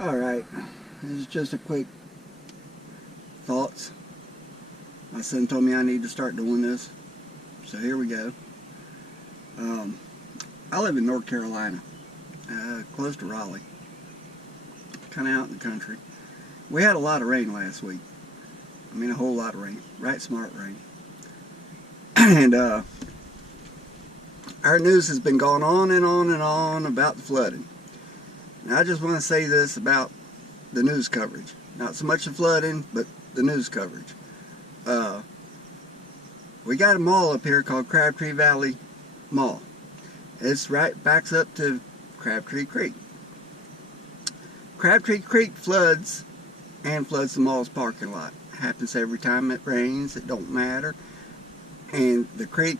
Alright, this is just a quick thoughts. My son told me I need to start doing this, so here we go. I live in North Carolina, close to Raleigh, kind of out in the country. We had a lot of rain last week. I mean, a whole lot of rain, right smart rain. And our news has been going on and on and on about the flooding. And I just want to say this about the news coverage. Not so much the flooding, but the news coverage. We got a mall up here called Crabtree Valley Mall. It's backs up to Crabtree Creek. Crabtree Creek floods the mall's parking lot. Happens every time it rains. It don't matter. And the creek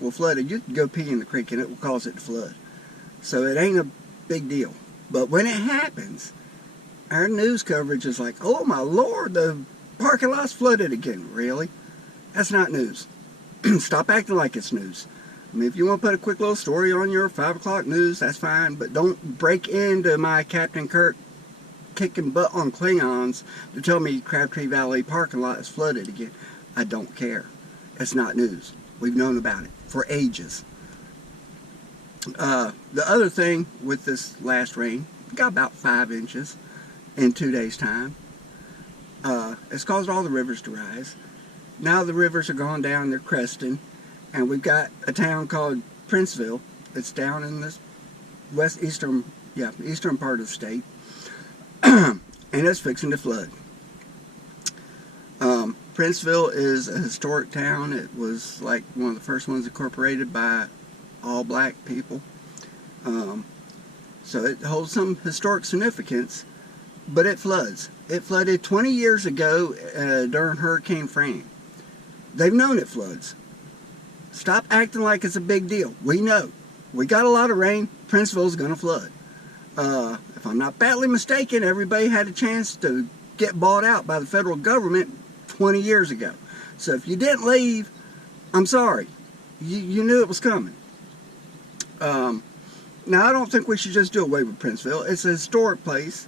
will flood it. You can go pee in the creek and it will cause it to flood. So it ain't a big deal. But when it happens, our news coverage is like, oh my Lord, the parking lot's flooded again. Really? That's not news. Stop acting like it's news. I mean, if you want to put a quick little story on your 5 o'clock news, that's fine. But don't break into my Captain Kirk kicking butt on Klingons to tell me Crabtree Valley parking lot is flooded again. I don't care. It's not news. We've known about it for ages. The other thing with this last rain, we got about 5 inches in 2 days' time. It's caused all the rivers to rise. Now the rivers are going down, they're cresting, and we've got a town called Princeville. It's down in this eastern part of the state, and it's fixing to flood. Princeville is a historic town. It was like one of the first ones incorporated by all black people. So it holds some historic significance, but it floods. It flooded 20 years ago during Hurricane Fran. They've known it floods. Stop acting like it's a big deal. We know. We got a lot of rain. Princeville's going to flood. If I'm not badly mistaken, everybody had a chance to get bought out by the federal government 20 years ago. So if you didn't leave, I'm sorry. You knew it was coming. Now, I don't think we should just do away with Princeville. It's a historic place.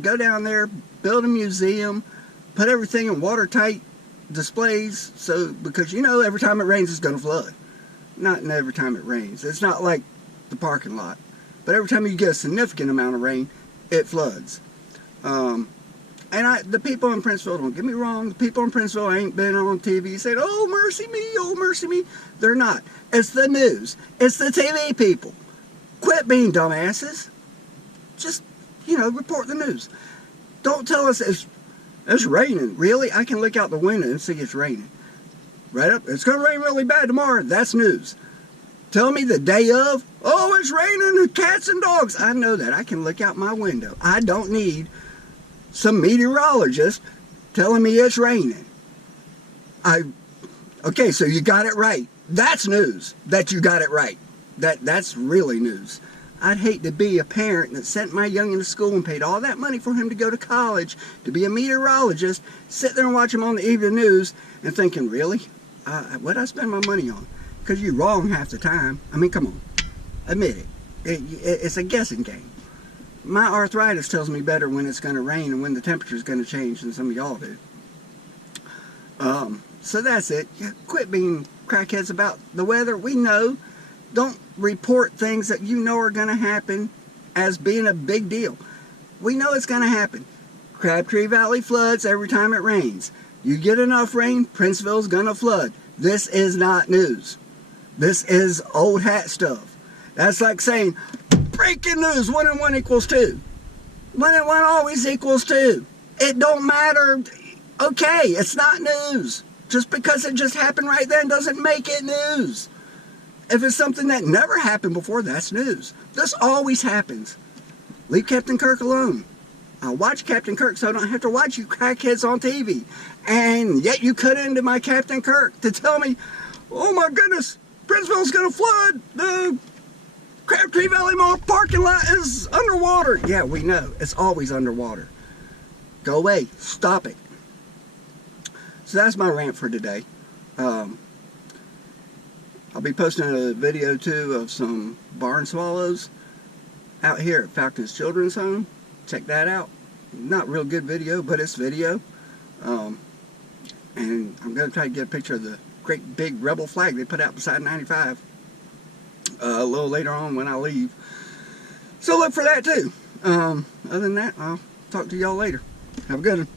Go down there, build a museum, put everything in watertight displays, because you know every time it rains it's going to flood. Not every time it rains. It's not like the parking lot. But every time you get a significant amount of rain, it floods. And the people in Princeville, don't get me wrong, the people in Princeville ain't been on TV saying, oh mercy me, oh mercy me. They're not. It's the news. It's the TV people. Quit being dumbasses. Just, report the news. Don't tell us it's raining. Really? I can look out the window and see it's raining. Right up, it's going to rain really bad tomorrow. That's news. Tell me the day of, oh, it's raining, cats and dogs. I know that. I can look out my window. I don't need some meteorologist telling me it's raining. Okay, so you got it right. That's news, that you got it right. That's really news. I'd hate to be a parent that sent my youngin to school and paid all that money for him to go to college to be a meteorologist, sit there and watch him on the evening news and thinking, really? What'd I spend my money on? Because you're wrong half the time. I mean, come on. Admit it. It's a guessing game. My arthritis tells me better when it's going to rain and when the temperature's going to change than some of y'all do. So that's it. Quit being crackheads about the weather. We know. Don't report things that you know are going to happen as being a big deal. We know it's going to happen. Crabtree Valley floods every time it rains. You get enough rain, Princeville's going to flood. This is not news. This is old hat stuff. That's like saying, breaking news, 1 and 1 equals 2. 1 and 1 always equals 2. It don't matter. Okay, it's not news. Just because it just happened right then doesn't make it news. If it's something that never happened before, that's news. This always happens. Leave Captain Kirk alone. I'll watch Captain Kirk so I don't have to watch you crackheads on TV. And yet you cut into my Captain Kirk to tell me, oh my goodness, Princeville's going to flood. The Crabtree Valley Mall parking lot is underwater. Yeah, we know. It's always underwater. Go away. Stop it. So that's my rant for today. I'll be posting a video too of some barn swallows. out here at Falcons Children's Home. Check that out. Not real good video, but it's video. And I'm going to try to get a picture of the great big rebel flag they put out beside 95 a little later on when I leave. So look for that too. Other than that, I'll talk to y'all later. Have a good one.